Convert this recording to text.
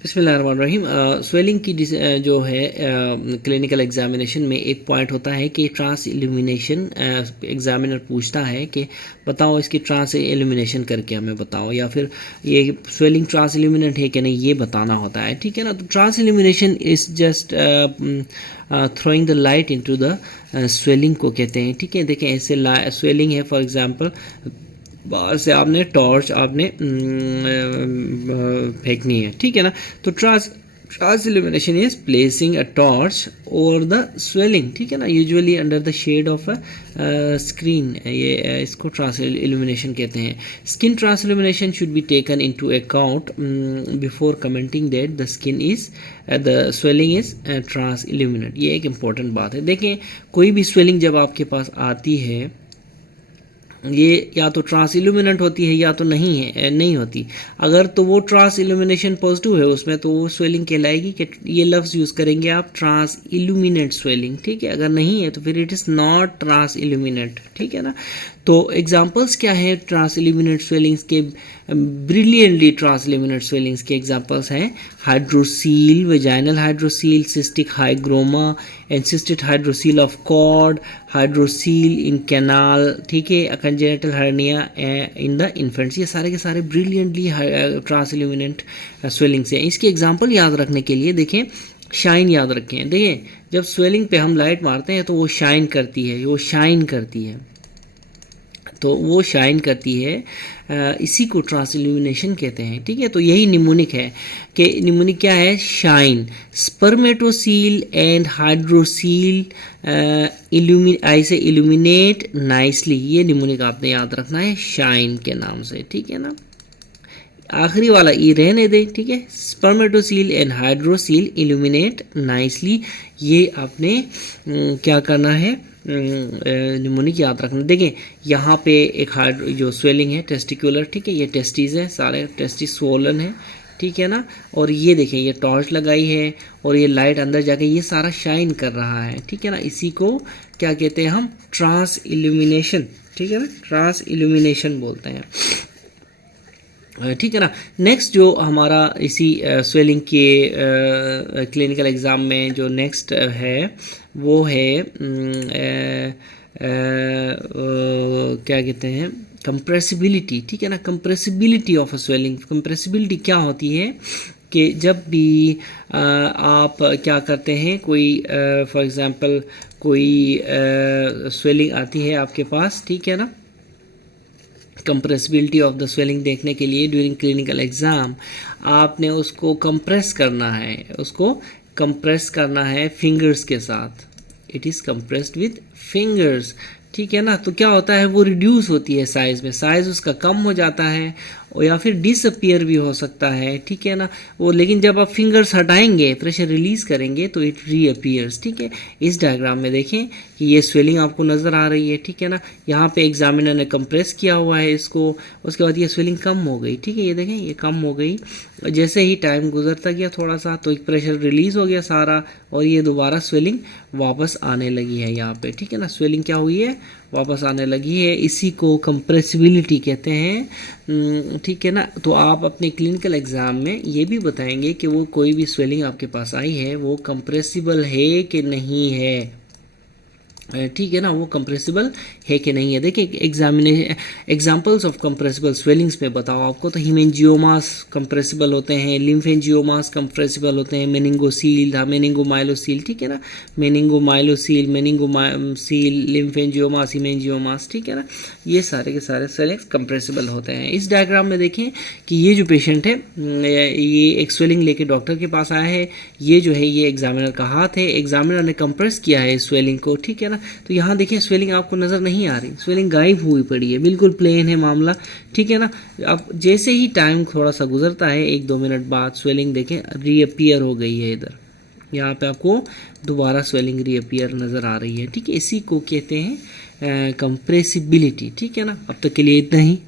बिस्मिल्लाहिर्रहमानिर्रहीम। स्वेलिंग की जो है क्लिनिकल एग्जामिनेशन में एक पॉइंट होता है कि ट्रांस इल्यूमिनेशन। एग्जामिनर पूछता है कि बताओ इसकी ट्रांस इल्यूमिनेशन करके हमें बताओ, या फिर ये स्वेलिंग ट्रांस इल्यूमिनेट है कि नहीं ये बताना होता है, ठीक है ना। तो transillumination is just throwing the light into the swelling को कहते हैं, ठीक है। देखें ऐसे स्वेलिंग है, फॉर एग्जांपल बाहर से आपने टॉर्च आपने फेंकनी है, ठीक है ना। तो transillumination is placing a torch over the swelling, ठीक है ना, usually under the shade of a screen. ये इसको ट्रांस इल्यूमिनेशन कहते हैं। Skin transillumination should be taken into account before commenting that the skin is the swelling is transilluminate. ये एक important बात है। देखें कोई भी स्वेलिंग जब आपके पास आती है, ये या तो ट्रांस इल्यूमिनेंट होती है या तो नहीं होती। अगर तो वो ट्रांस इल्यूमिनेशन पॉजिटिव है उसमें, तो वो स्वेलिंग कहलाएगी कि ये लफ्ज़ यूज़ करेंगे आप, ट्रांस इल्यूमिनेट स्वेलिंग, ठीक है। अगर नहीं है तो फिर it is not transilluminate, ठीक है ना। तो एग्जांपल्स क्या है ट्रांस इल्यूमिनेट स्वेलिंग्स के? ब्रिलियंटली ट्रांस इल्यूमिनेट स्वेलिंग्स के एग्जांपल्स हैं hydrocele, vaginal hydrocele, cystic hygroma, encysted hydrocele of cord, hydrocele in canal, ठीक है, congenital hernia in the infants. ये सारे के सारे ब्रिलियंटली ट्रांस इल्यूमिनेट स्वेलिंग्स हैं। इसके एग्जांपल याद रखने के लिए देखें, शाइन याद रखें। देखिए जब स्वेलिंग पे हम लाइट मारते हैं तो वो शाइन करती है, वो शाइन करती है, तो वो शाइन करती है, इसी को ट्रांस इल्यूमिनेशन कहते हैं, ठीक है। तो यही निमोनिक है कि निमोनिक क्या है? शाइन। स्पर्मेटोसील एंड हाइड्रोसील ऐसे इल्यूमिनेट नाइसली, ये निमोनिक आपने याद रखना है शाइन के नाम से, ठीक है ना। आखिरी वाला ई रहने दें, ठीक है। स्पर्मेटोसील एंड हाइड्रोसील इल्यूमिनेट नाइसली, ये आपने क्या करना है? निमोनिक याद रखना। देखें यहाँ पे एक जो स्वेलिंग है टेस्टिकुलर, ठीक है, ये टेस्टिस है, सारे टेस्टिस स्वोलन है, ठीक है ना। और ये देखें ये टॉर्च लगाई है और ये लाइट अंदर जाके ये सारा शाइन कर रहा है, ठीक है ना। इसी को क्या कहते हैं हम? ट्रांस इल्यूमिनेशन, ठीक है ना, ट्रांस इल्यूमिनेशन बोलते हैं, ठीक है ना। नेक्स्ट जो हमारा इसी स्वेलिंग के क्लिनिकल एग्ज़ाम में जो नेक्स्ट है वो है क्या कहते हैं? कंप्रेसिबिलिटी, ठीक है ना। Compressibility of a swelling. Compressibility क्या होती है कि जब भी आप क्या करते हैं, कोई फॉर एग्जांपल कोई स्वेलिंग आती है आपके पास, ठीक है ना। कंप्रेसिबिलिटी ऑफ द स्वेलिंग देखने के लिए ड्यूरिंग क्लिनिकल एग्जाम आपने उसको कंप्रेस करना है, उसको कंप्रेस करना है फिंगर्स के साथ। It is compressed with fingers, ठीक है ना। तो क्या होता है? वो रिड्यूस होती है साइज़ में, साइज़ उसका कम हो जाता है और या फिर डिसअपियर भी हो सकता है, ठीक है ना वो। लेकिन जब आप फिंगर्स हटाएंगे, प्रेशर रिलीज करेंगे तो इट रीअपियर्स, ठीक है। इस डायग्राम में देखें कि ये स्वेलिंग आपको नज़र आ रही है, ठीक है ना। यहाँ पे एग्जामिनर ने कंप्रेस किया हुआ है इसको, उसके बाद ये स्वेलिंग कम हो गई, ठीक है। ये देखें ये कम हो गई, जैसे ही टाइम गुजरता गया थोड़ा सा तो एक प्रेशर रिलीज हो गया सारा और ये दोबारा स्वेलिंग वापस आने लगी है यहाँ पे, ठीक है ना। स्वेलिंग क्या हुई है? वापस आने लगी है। इसी को कंप्रेसिबिलिटी कहते हैं, ठीक है ना। तो आप अपने क्लिनिकल एग्जाम में ये भी बताएंगे कि वो कोई भी स्वेलिंग आपके पास आई है वो कंप्रेसिबल है कि नहीं है, ठीक है ना, वो कंप्रेसिबल है कि नहीं है। देखिए एग्जांपल्स ऑफ कंप्रेसिबल स्वेलिंग्स में बताओ आपको, तो हिमेंजियोमास कंप्रेसिबल होते हैं, लिम्फेंजियोमास कंप्रेसिबल होते हैं, मेनिंगोसील, मेनिंगोमाइलोसील, ठीक है ना, मेनिंगोमाइलोसील, मेनिंगोसील, लिम्फेंजियोमास, हिमेंजियोमास, ठीक है ना। ये सारे के सारे स्वेलिंग्स कंप्रेसिबल होते हैं। इस डायग्राम में देखें कि ये जो पेशेंट है ये एक स्वेलिंग लेके डॉक्टर के पास आया है। ये जो है ये एग्जामिनर का हाथ है, एग्जामिनर ने कंप्रेस किया है स्वेलिंग को, ठीक है ना। तो यहाँ देखिए स्वेलिंग आपको नज़र नहीं आ रही, स्वेलिंग गायब हुई पड़ी है, बिल्कुल प्लेन है मामला, ठीक है ना। अब जैसे ही टाइम थोड़ा सा गुजरता है 1-2 मिनट बाद स्वेलिंग देखें रीअपियर हो गई है, इधर यहाँ पे आपको दोबारा स्वेलिंग रीअपियर नज़र आ रही है, ठीक है। इसी को कहते हैं कंप्रेसिबिलिटी, ठीक है ना। अब तक के लिए इतना ही।